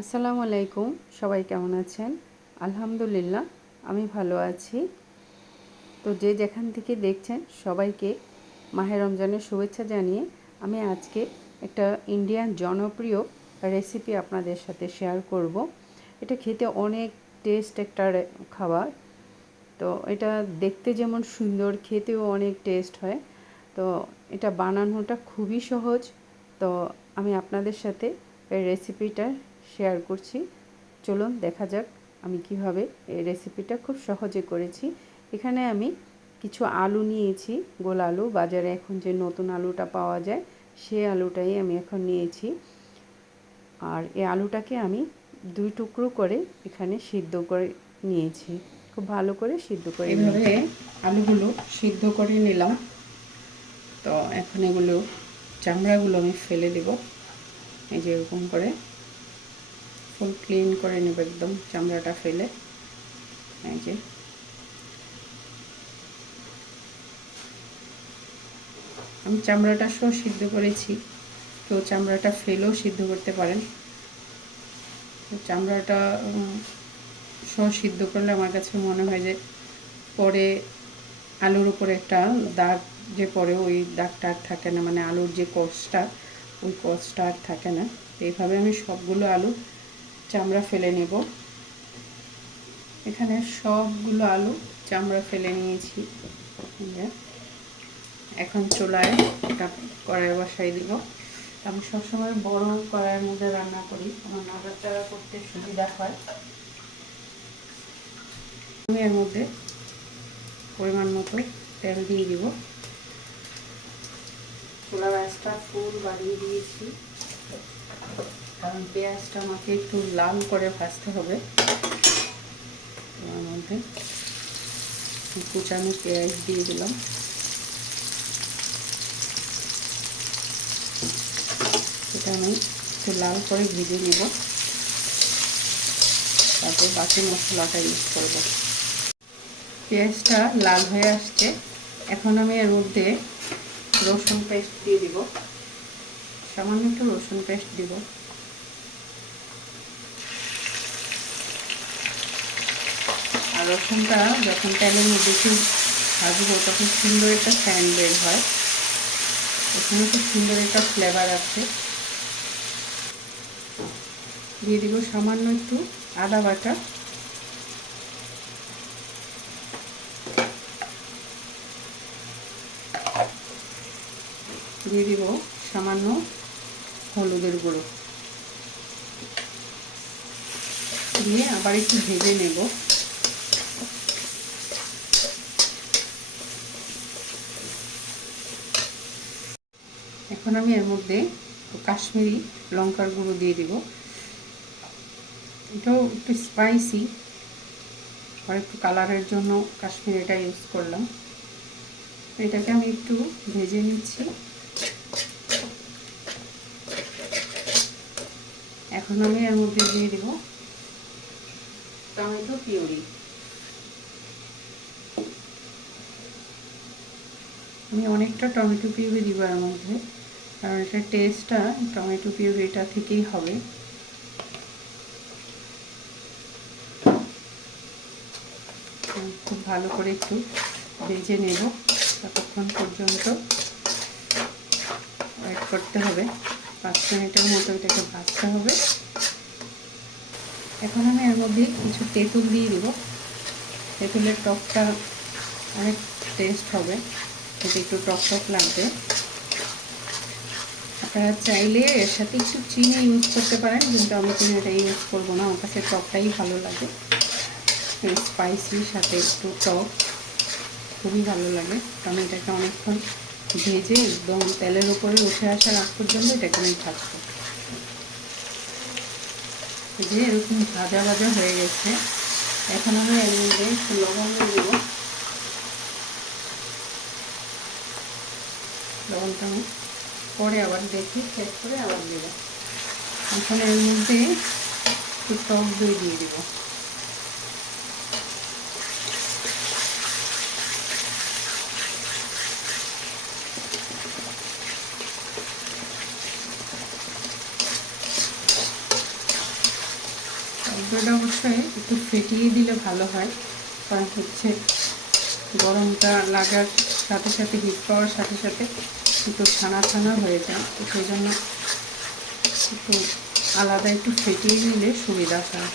আসসালামু আলাইকুম। সবাই কেমন আছেন? আলহামদুলিল্লাহ আমি ভালো আছি। তো যে যেখান থেকে দেখছেন সবাইকে মাহে রমজানের শুভেচ্ছা জানিয়ে আমি আজকে একটা ইন্ডিয়ান জনপ্রিয় রেসিপি আপনাদের সাথে শেয়ার করব। এটা খেতে অনেক টেস্ট একটা খাবার। তো এটা দেখতে যেমন সুন্দর, খেতেও অনেক টেস্ট হয়। তো এটা বানানোটা খুবই সহজ। তো আমি আপনাদের সাথে এই রেসিপিটা শেয়ার করছি। চলুন দেখা যাক আমি কিভাবে এই রেসিপিটা খুব সহজে করেছি। এখানে আমি কিছু আলু নিয়েছি, গোল আলু। বাজারে এখন যে নতুন আলুটা পাওয়া যায় সেই আলুটাই আমি এখন নিয়েছি। আর এই আলুটাকে আমি 2 টুকরো করে এখানে সিদ্ধ করে নিয়েছি। খুব ভালো করে সিদ্ধ করে এভাবে আলুগুলো সিদ্ধ করে নিলাম। তো এখন এগুলো চামড়াগুলো আমি ফেলে দেব। এই যে এরকম করে ফুল ক্লিন করে নেব একদম চামড়াটা ফেলে। এই যে আমি চামড়াটা সহ সিদ্ধ করেছি। কেউ চামড়াটা ফেলেও সিদ্ধ করতে পারেন। চামড়াটা সহ সিদ্ধ করলে আমার কাছে মনে হয় যে পরে আলুর উপরে একটা দাগ যে পরে ওই দাগটা আর থাকে না, মানে আলুর যে কষটা ওই কষটা আর থাকে না। এইভাবে আমি সবগুলো আলু চামড়া ফেলে নেব। এখানে সবগুলো আলু চামড়া ফেলে নিয়েছি। এখন চুলায় একটা কড়াই বসাই দিব। আমি সবসময় বড় কড়াইয়ের মধ্যে রান্না করি, আমার নাড়াচাড়া করতে সুবিধা হয়। আমি এর মধ্যে পরিমাণ মতো তেল দিয়ে দিব। চুলার আঁচটা ফুল বাড়িয়ে দিয়েছি, কারণ পেঁয়াজটা আমাকে একটু লাল করে ভাজতে হবে। এর মধ্যে কুচানো পেঁয়াজ দিয়ে দিলাম। এটা আমি একটু লাল করে ভেজে নেব, তারপর বাকি মশলাটা ইউজ করব। পেঁয়াজটা লাল হয়ে আসছে, এখন আমি এর মধ্যে রসুন পেস্ট দিয়ে দিব। সামান্য একটু রসুন পেস্ট দিব। আর রসুনটা যখন তেলের মধ্যে একটু ভাজবো তখন সুন্দর একটা স্যান্ড বের হয়, এখানে খুব সুন্দর একটা ফ্লেভার আছে। দিয়ে দিব সামান্য একটু আদা বাটা, দিয়ে দিব সামান্য হলুদের গুঁড়ো, দিয়ে আবার একটু ভেজে নেব। এখন আমি এর মধ্যে কাশ্মীরি লঙ্কার গুঁড়ো দিয়ে দিব। এটাও একটু স্পাইসি, আর একটু কালারের জন্য কাশ্মীরিটা ইউজ করলাম। এটাকে আমি একটু ভেজে নিচ্ছি। এখন আমি এর মধ্যে দিয়ে দিব টমেটো পিউরি। আমি অনেকটা টমেটো পিউরি দিব এর মধ্যে, কারণ এটার টেস্টটা টমেটো পিউরিটা থেকেই হবে। খুব ভালো করে একটু ভেজে নেব, ততক্ষণ পর্যন্ত ওয়েট করতে হবে। 5 মিনিটের মতো এটাকে ভাজতে হবে। এখন আমি এর মধ্যে কিছু তেঁতুল দিয়ে দিব। তেঁতুলের টকটা অনেক টেস্ট হবে, এটা একটু টক টক লাগবে। আপনারা চাইলে এর সাথে একটু চিনি ইউজ করতে পারেন, কিন্তু আমি চিনিটা ইউজ করবো না, আমার কাছে টকটাই ভালো লাগে। স্পাইসির সাথে একটু টক খুবই ভালো লাগে। আমি এটাকে অনেকক্ষণ ভেজে একদম তেলের উপরে উঠে আসার আগ পর্যন্ত এটাকে আমি ভাজবো। যে এরকম ভাজা ভাজা হয়ে গেছে, এখন আমি এর মধ্যে একটু লবণ দেব। লবণটা আমি পরে আবার দেখি, চেক করে আবার দেব। এখন এর মধ্যে একটু টক দই দিয়ে দেব। ব্রেড অবশ্যই একটু ফেটিয়ে দিলে ভালো হয়, কারণ হচ্ছে গরমটা লাগার সাথে সাথে হিট পাওয়ার সাথে সাথে একটু ছানা ছানা হয়ে যায়, তো সেই জন্য একটু আলাদা একটু ফেটিয়ে দিলে সুবিধা হয়।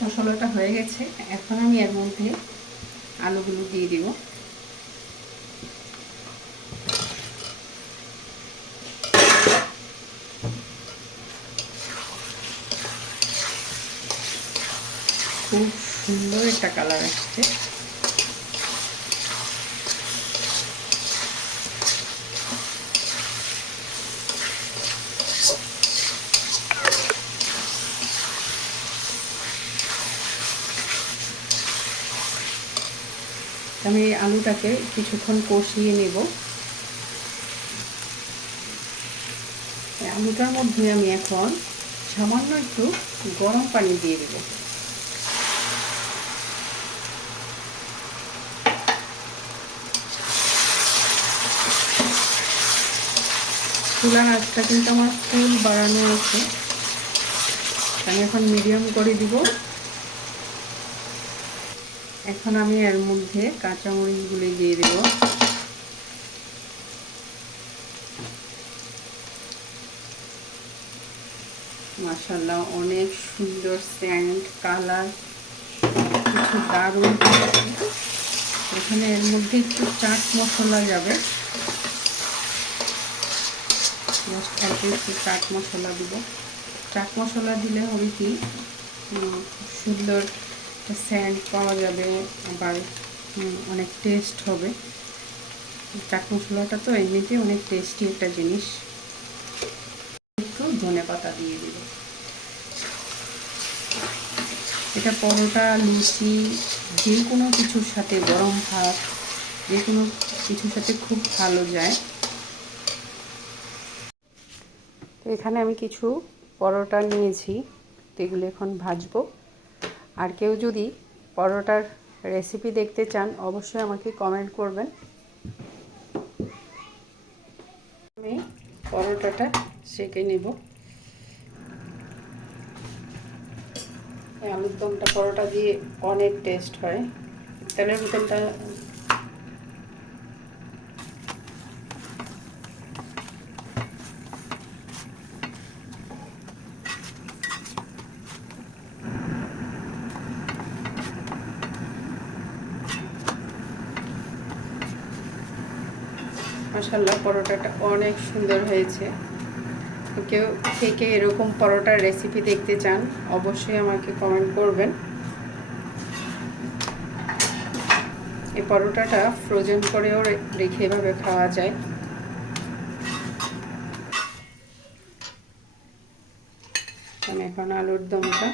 মশলাটা হয়ে গেছে, এখন আমি এর মধ্যে আলুগুলো দিয়ে দিব। খুব সুন্দর একটা কালার আসছে। আমি আলুটাকে কিছুক্ষণ কষিয়ে নেব। আলুটার মধ্যে আমি এখন সামান্য একটু গরম পানি দিয়ে দেব। চুলার আঁচটা কিন্তু আমার ফুল বাড়ানো আছে, আমি এখন মিডিয়াম করে দিব। এখন আমি এর মধ্যে কাঁচামরিচগুলি দিয়ে দেব। মাশাআল্লাহ, অনেক সুন্দর সেন্ট, কালার, কিছু দারুণ। এখানে এর মধ্যে একটু চাট মশলা যাবে, একটু চাট মশলা দিব। চাট মশলা দিলে হবে কি সুন্দর সেন্ট পাওয়া যাবে, আবার অনেক টেস্ট হবে। চাট মশলাটা তো এমনিতে অনেক টেস্টি একটা জিনিস। একটু ধনেপাতা দিয়ে দিব। এটা পরোটা, লুচি, যে কোনো কিছুর সাথে, গরম ভাত, যে কোনো কিছুর সাথে খুব ভালো যায়। তো এখানে আমি কিছু পরোটা নিয়েছি, তো এগুলো এখন ভাজবো। আর কেউ যদি পরোটার রেসিপি দেখতে চান অবশ্যই আমাকে কমেন্ট করবেন। আমি পরোটাটা সেঁকে নেব। আলুর দমটা পরোটা দিয়ে অনেক টেস্ট হয়। তেলের বোতলটা মাশাআল্লাহ, পরোটাটা অনেক সুন্দর হয়েছে। কেউ কে এরকম পরোটার রেসিপি দেখতে চান অবশ্যই আমাকে কমেন্ট করবেন। এই পরোটাটা ফ্রোজেন করেও রেখে এভাবে খাওয়া যায়। আমি এখন আলুর দমটা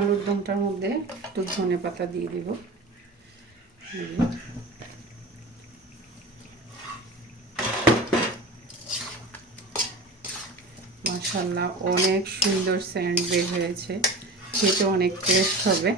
আলুর দমটার মধ্যে একটু ধনেপাতা দিয়ে দিব। মাশাআল্লাহ, অনেক সুন্দর সেন্ট বের হয়েছে, খেতে অনেক টেস্ট হবে।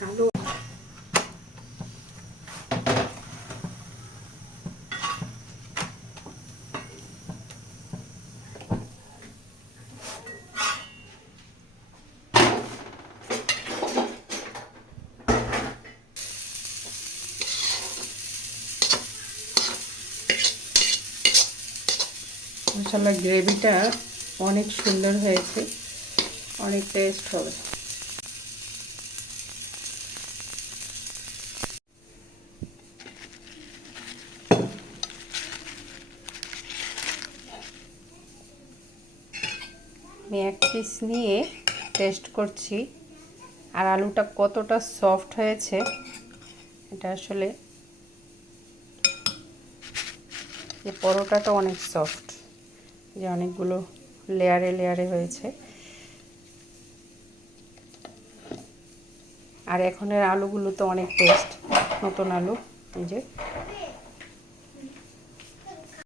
কালো মাশাআল্লাহ, গ্রেভিটা অনেক সুন্দর হয়েছে, অনেক টেস্ট হবে। আমি এক পিস নিয়ে টেস্ট করছি, আর আলুটা কতটা সফট হয়েছে এটা আসলে, এই পরোটাটা অনেক সফট। যে অনেকগুলো লেয়ারে লেয়ারে হয়েছে। আর এখনের আলুগুলো তো অনেক টেস্ট, নতুন আলু। এই যে